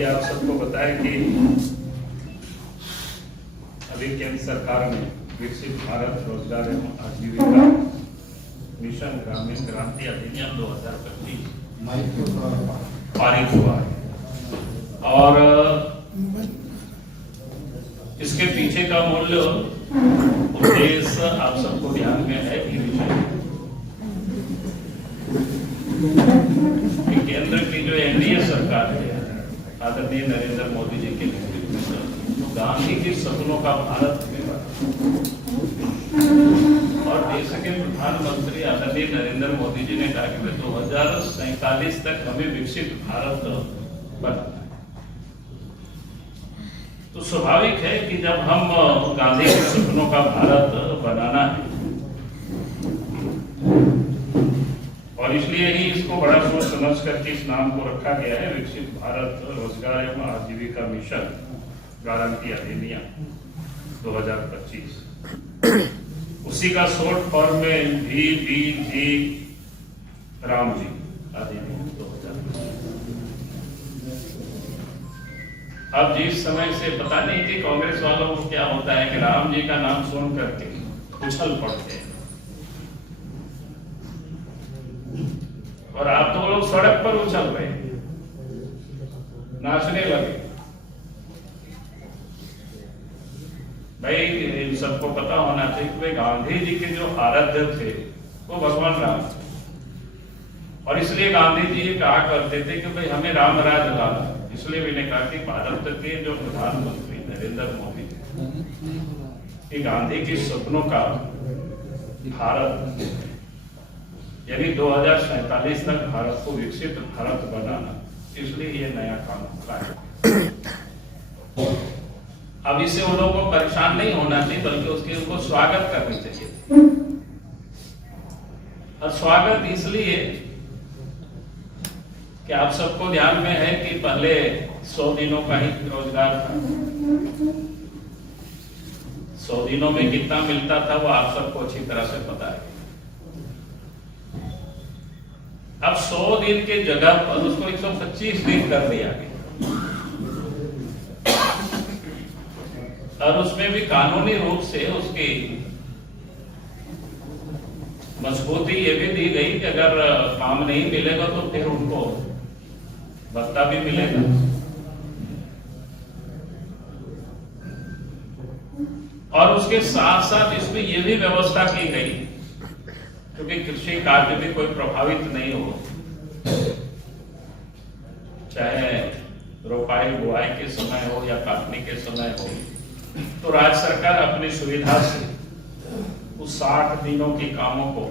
अभी आप सबको बताया कि अभी केंद्र सरकार ने विकसित भारत रोजगार एवं आजीविका मिशन ग्रामीण क्रांति अधिनियम 2025 पारित हुआ है और इसके पीछे का मूल्य उद्देश्य आप सबको ध्यान में है कि केंद्र की जो एनडीए सरकार है आदरणीय नरेंद्र मोदी जी के नेतृत्व में गांधी के सपनों का भारत और देश के प्रधानमंत्री आदरणीय नरेंद्र मोदी जी ने कहा कि 2047 तक हमें विकसित भारत बनाना है। तो स्वाभाविक है कि जब हम गांधी के सपनों का भारत बनाना है और इसलिए ही इसको बड़ा सोच समझ करके इस नाम को रखा गया है विकसित भारत रोजगार एवं आजीविका मिशन गारंटी अधिनियम 2025। उसी का शॉर्ट फॉर्म में VBG राम जी अधिनियम 2025। अब जिस समय से पता नहीं कि कांग्रेस वालों को क्या होता है कि राम जी का नाम सुन करके उछल पड़ते हैं और आप तो लोग सड़क पर उछल रहे नाचने लगे। भाई इन सबको पता होना चाहिए कि गांधी जी के जो आराध्य थे वो भगवान राम और इसलिए गांधी जी ये कहा करते थे कि भाई हमें राम राज लाना। इसलिए मैंने कहा कि भारत के जो प्रधानमंत्री नरेंद्र मोदी कि गांधी के सपनों का भारत यानी 2047 तक भारत को विकसित भारत बनाना, इसलिए ये नया कानून लाया। अब इससे उन लोगों को परेशान नहीं होना चाहिए बल्कि उसके उनको स्वागत करनी चाहिए। और स्वागत इसलिए कि आप सबको ध्यान में है कि पहले 100 दिनों का ही रोजगार था। 100 दिनों में कितना मिलता था वो आप सबको अच्छी तरह से पता है। अब 100 दिन के जगह पर उसको 125 दिन कर दिया गया और उसमें भी कानूनी रूप से उसकी मजबूती ये भी दी गई कि अगर काम नहीं मिलेगा तो फिर उनको भत्ता भी मिलेगा। और उसके साथ साथ इसमें यह भी व्यवस्था की गई क्योंकि कृषि कार्य भी कोई प्रभावित नहीं हो, चाहे रोपाई बुआई के समय हो या काटने के समय हो, तो राज्य सरकार अपनी सुविधा से उस 60 दिनों के कामों को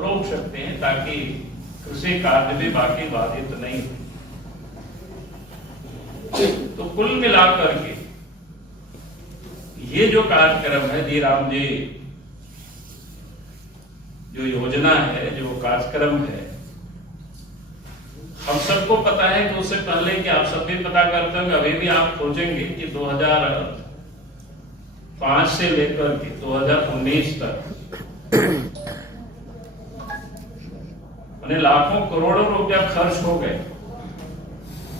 रोक सकते हैं ताकि कृषि कार्य भी बाकी बाधित नहीं हो। तो कुल मिलाकर के ये जो कार्यक्रम है जी राम जी जो योजना है जो कार्यक्रम है हम सबको पता है कि उससे पहले कि आप सब भी पता करते होंगे अभी भी आप खोजेंगे कि 2005 से लेकर के 2019 तक लाखों करोड़ों रुपया खर्च हो गए,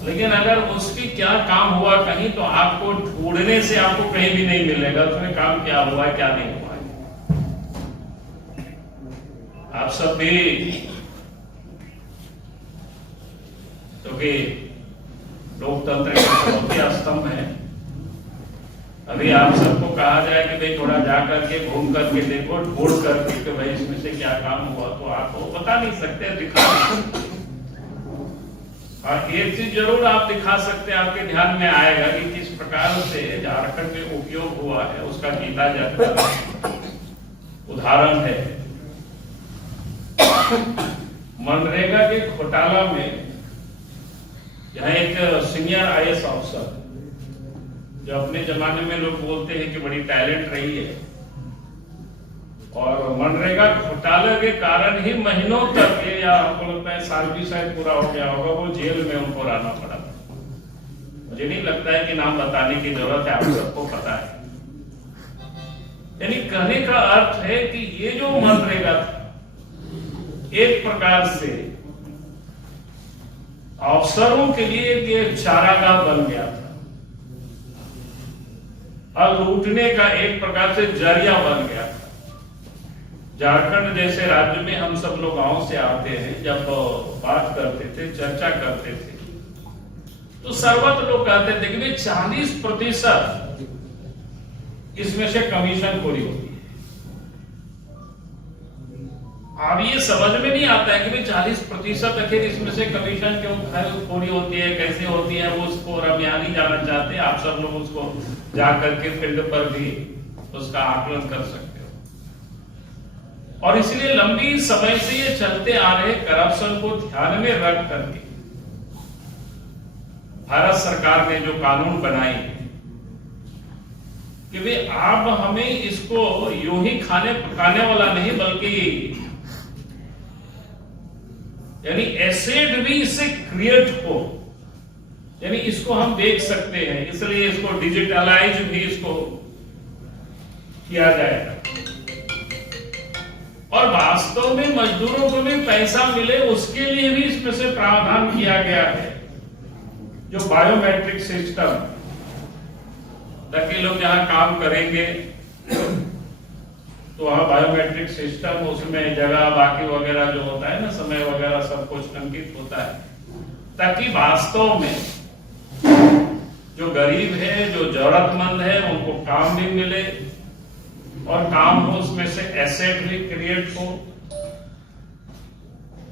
लेकिन अगर उसकी क्या काम हुआ कहीं तो आपको ढूंढने से आपको कहीं भी नहीं मिलेगा उसमें काम क्या हुआ है क्या नहीं हुआ है। आप सब भी क्योंकि लोकतंत्र के स्तंभ है। अभी आप सबको कहा जाए कि भाई थोड़ा जा करके घूम करके देखो ढूंढ करके कि भाई इसमें से क्या काम हुआ तो आप वो बता नहीं सकते, दिखा नहीं सकते। और एक चीज जरूर आप दिखा सकते हैं, आपके ध्यान में आएगा कि किस प्रकार से झारखंड में उपयोग हुआ है उसका गीता जाता उदाहरण है। मनरेगा के घोटाला में यहाँ एक सीनियर IAS अफसर जो अपने जमाने में लोग बोलते हैं कि बड़ी टैलेंट रही है और मनरेगा घोटाले के कारण ही महीनों तक या हमको लगता है साल भी शायद पूरा हो गया होगा वो जेल में उनको रहना पड़ा। मुझे नहीं लगता है कि नाम बताने की जरूरत है, आप सबको पता है। यानी कहने का अर्थ है कि ये जो मनरेगा था एक प्रकार से अफसरों के लिए ये चारागाह बन गया था और लूटने का एक प्रकार से जरिया बन गया था। झारखंड जैसे राज्य में हम सब लोग गांव से आते हैं, जब बात करते थे, चर्चा करते थे, तो सर्वत्र लोग कहते थे कि 40% इसमें से कमीशन खोरी होती है। अब ये समझ में नहीं आता है कि 40% आखिर इसमें से कमीशन क्यों खोरी होती है, कैसे होती है, वो उसको हम यहाँ नहीं जाना चाहते। आप सब लोग उसको जाकर के फील्ड पर भी उसका आकलन कर सकते हो। और इसलिए लंबी समय से ये चलते आ रहे करप्शन को ध्यान में रख करके भारत सरकार ने जो कानून बनाए कि भाई आप हमें इसको यूं ही खाने पकाने वाला नहीं, बल्कि यानी एसेट भी इससे क्रिएट हो, यानी इसको हम देख सकते हैं, इसलिए इसको डिजिटलाइज भी इसको किया जाएगा। और वास्तव में मजदूरों को भी पैसा मिले उसके लिए भी इसमें से प्रावधान किया गया है, जो बायोमेट्रिक सिस्टम, ताकि लोग जहां काम करेंगे तो वहां बायोमेट्रिक सिस्टम, उसमें जगह बाकी वगैरह जो होता है ना, समय वगैरह सब कुछ अंकित होता है, ताकि वास्तव में जो गरीब है, जो जरूरतमंद है, उनको काम भी मिले और काम हो, उसमें से एसेट भी क्रिएट हो।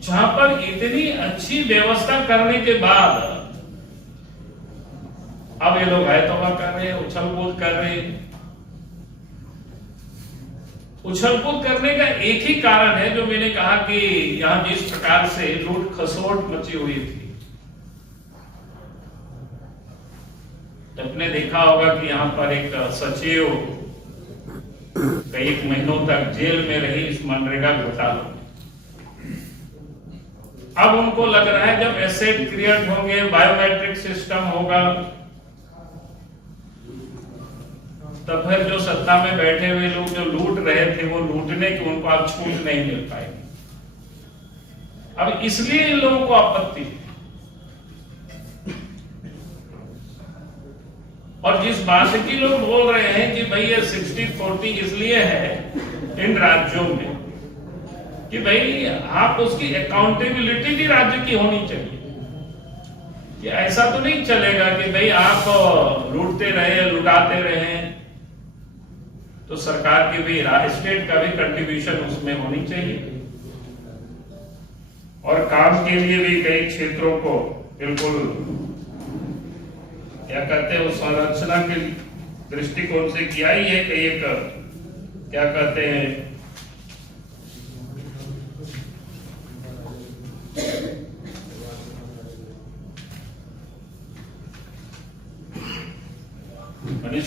जहां पर इतनी अच्छी व्यवस्था करने के बाद अब ये लोग है तौबा कर रहे हैं, उछल कूद कर रहे हैं। उछल कूद करने का एक ही कारण है, जो मैंने कहा कि यहां जिस प्रकार से लूट खसोट मची हुई थी, आपने देखा होगा कि यहां पर एक सचिव कई महीनों तक जेल में रही इस मनरेगा घोटाला। अब उनको लग रहा है जब एसेट क्रिएट होंगे, बायोमेट्रिक सिस्टम होगा, तब फिर जो सत्ता में बैठे हुए लोग जो लूट रहे थे, वो लूटने की उनको अब छूट नहीं मिल पाएगी। अब इसलिए इन लोगों को आपत्ति है। और जिस बात की लोग बोल रहे हैं कि भाई ये 60-40 इसलिए है इन राज्यों में कि भाई आप उसकी अकाउंटेबिलिटी भी राज्य की होनी चाहिए, कि ऐसा तो नहीं चलेगा कि भाई आप लूटते रहे, लुटाते रहे, तो सरकार की भी, स्टेट का भी कंट्रीब्यूशन उसमें होनी चाहिए। और काम के लिए भी कई क्षेत्रों को बिल्कुल क्या कहते हैं, उस संरचना के दृष्टिकोण से किया ही है कि एक क्या कहते हैं,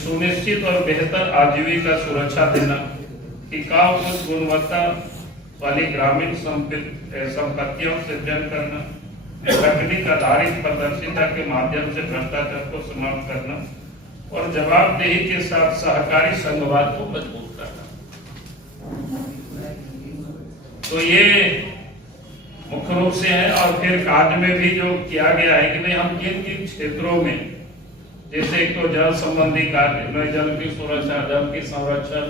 सुनिश्चित और बेहतर आजीविका सुरक्षा देना, टिकाऊ उच्च गुणवत्ता वाली ग्रामीण संपत्तियों सृजन करना, तकनीक आधारित पारदर्शिता के माध्यम से भ्रष्टाचार को समाप्त करना और जवाबदेही के साथ सहकारी संघवाद को मजबूत करना। तो ये मुख्य रूप से है। और फिर कार्य में भी जो किया गया है कि भाई हम किन किन क्षेत्रों में, जैसे एक तो जल संबंधी कार्य, जल की सुरक्षा, जल की संरक्षण,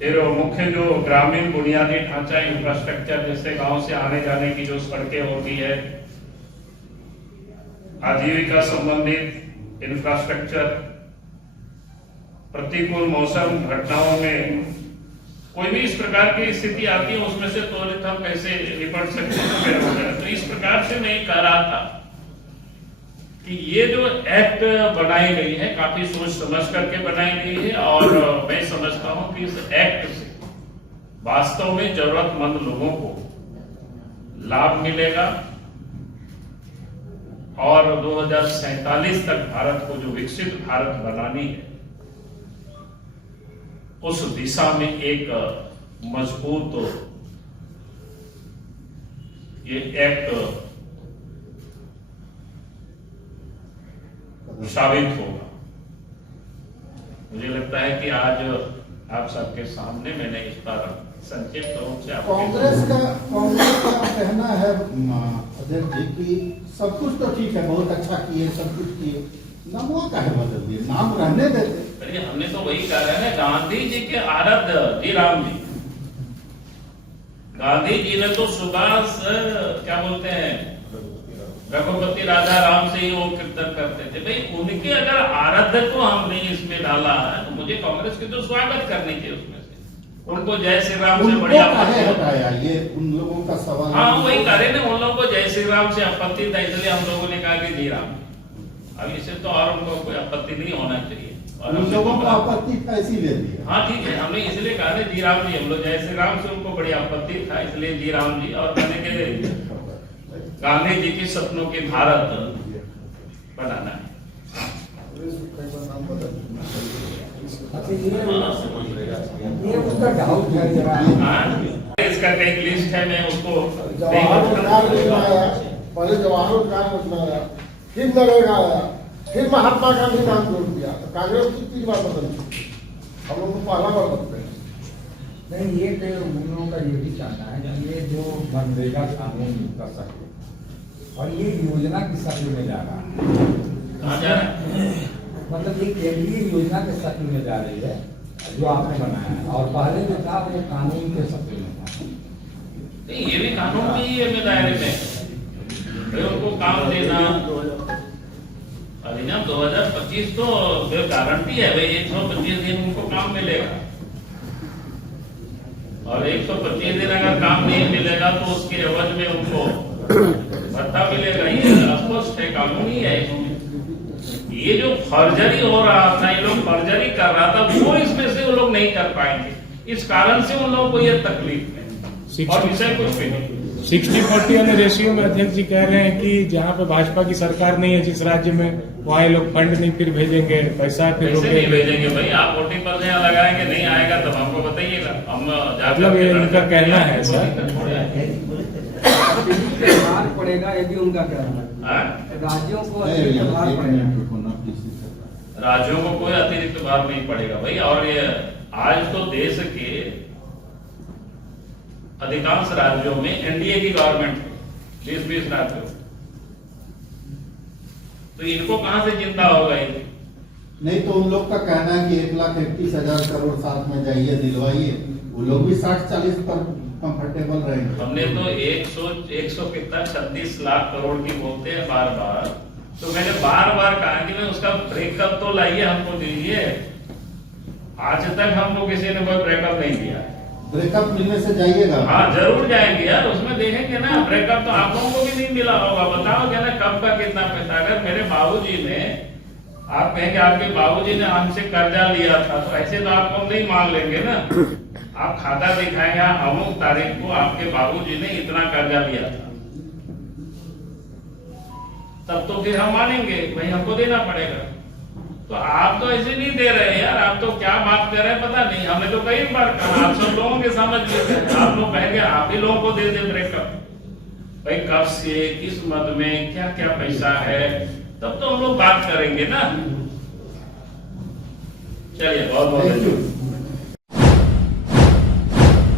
फिर मुख्य जो ग्रामीण बुनियादी ढांचा इंफ्रास्ट्रक्चर, जैसे गांव से आने जाने की जो सड़कें होती है, आजीविका संबंधित इंफ्रास्ट्रक्चर, प्रतिकूल मौसम घटनाओं में कोई भी इस प्रकार की स्थिति आती है, उसमें से त्वरित हम कैसे निपट सकते हैं। तो इस प्रकार से मैं कह रहा था कि ये जो एक्ट बनाई गई है, काफी सोच समझ करके बनाई गई है, और मैं समझता हूं कि इस एक्ट से वास्तव में जरूरतमंद लोगों को लाभ मिलेगा और 2047 तक भारत को जो विकसित भारत बनानी है, उस दिशा में एक मजबूत ये एक्ट साबित होगा। मुझे लगता है कि आज आप सबके सामने मैंने इस पर संक्षिप्त रूप से कांग्रेस का कहना है अध्यक्ष जी कि सब कुछ तो ठीक है, बहुत अच्छा किए, सब कुछ किए, नाम का है बदल दिए, नाम रहने देते। अरे हमने तो वही कहा है ना, गांधी जी के आराध्य जी राम जी, गांधी जी ने तो सुभाष क्या बोलते हैं रघुपति राजा राम से ही वो कीर्तन करते थे। भाई उनके अगर आराध्य को हमने इसमें डाला है तो मुझे कांग्रेस के तो स्वागत करने के उसमें से, उनको जय श्री राम से बढ़िया हटाया, ये उन लोगों का सवाल। हाँ वही करे ना, उन लोगों को जय श्री राम से आपत्ति था, इसलिए हम लोगों ने कहा कि जी राम। अब इससे तो और उनको कोई आपत्ति नहीं होना चाहिए, और उन लोगों को आपत्ति ऐसी ले दी। हाँ ठीक है, हमने इसलिए कहा था जी राम जी, हम लोग जय श्री राम से उनको बड़ी आपत्ति था, इसलिए जी राम जी। और मैंने के गांधी जी के सपनों की भारत बनाना है। ये उसका डाउट है जरा, इसका एक लिस्ट है, मैं उसको पहले जवाहर बनाया, फिर नरेगा आया, फिर महात्मा गांधी नाम जोड़ दिया, तो कांग्रेस की 3 बार बदली, हम लोग को पहला बार बदलते हैं। नहीं ये तो उन लोगों का ये भी चाहना है कि ये जो मनरेगा कानून का शक्ल और ये योजना की शक्ल में जा रहा है, कहाँ जा रहा है? मतलब ये केंद्रीय योजना के शक्ल में जा रही है जो आपने बनाया है, और पहले जो था वो कानून के शक्ल में था। नहीं ये भी कानून की ही है दायरे में, उनको काम देना। अधिनियम 2025 तो गारंटी है भाई, 125 दिन उनको काम मिलेगा, और 125 दिन अगर काम नहीं मिलेगा तो उसके एवज में उनको भत्ता मिलेगा। ये स्पष्ट है, कानूनी है इसमें। ये जो फर्जरी हो रहा था, ये लोग फर्जरी कर रहा था, वो इसमें से वो लोग नहीं कर पाएंगे, इस कारण से उन लोगों को ये तकलीफ है, और विषय कुछ भी नहीं। 60-40 वाले रेशियो में अध्यक्ष जी कह रहे हैं कि जहाँ पे भाजपा की सरकार नहीं है जिस राज्य में, वहाँ ये लोग फंड नहीं फिर भेजेंगे, पैसा फिर कैसे नहीं भेजेंगे भाई? आप वोटिंग पर यहाँ लगाएंगे, नहीं आएगा तब हमको बताइएगा, हम मतलब ये उनका कहना है सर। भार पड़ेगा, ये भी उनका कहना है। राज्यों को अतिरिक्त भार पड़ेगा, राज्यों को कोई अतिरिक्त भार नहीं पड़ेगा भाई। और ये आज तो देश के अधिकांश राज्यों में एनडीए की गवर्नमेंट है, 20 राज्यों, तो इनको कहां से चिंता होगा? नहीं तो उन लोग का कहना है कि 1,31,000 करोड़ साथ में जाइए दिलवाइए, वो लोग भी 60-40 पर कंफर्टेबल रहेंगे। हमने तो 100 कितना 36 लाख करोड़ की बोलते हैं बार बार, तो मैंने बार बार कहा कि मैं उसका ब्रेकअप तो लाइए, हमको दीजिए। आज तक हमको किसी ने कोई ब्रेकअप नहीं दिया। ब्रेकअप मिलने से जाइएगा? हाँ जरूर जाएंगे यार, उसमें देखेंगे ना। ब्रेकअप तो आप लोगों को भी नहीं मिला होगा, बताओ क्या ना कब का कितना पैसा। अगर मेरे बाबूजी ने, आप कहेंगे आपके बाबूजी ने हमसे कर्जा लिया था, तो ऐसे तो आपको हम नहीं मान लेंगे ना। आप खाता दिखाएंगे अमुक तारीख को आपके बाबूजी ने इतना कर्जा लिया था, तब तो फिर हम मानेंगे भाई हमको देना पड़ेगा। तो आप तो ऐसे नहीं दे रहे यार, आप तो क्या बात कर रहे हैं पता नहीं। हमने तो कई बार कहा, आप सब लोगों के समझ लीजिए, आप लोग कहेंगे आप ही लोगों को दे दे ब्रेकअप। भाई कब से, किस मद में, क्या क्या पैसा है, तब तो हम लोग बात करेंगे ना। चलिए बहुत बहुत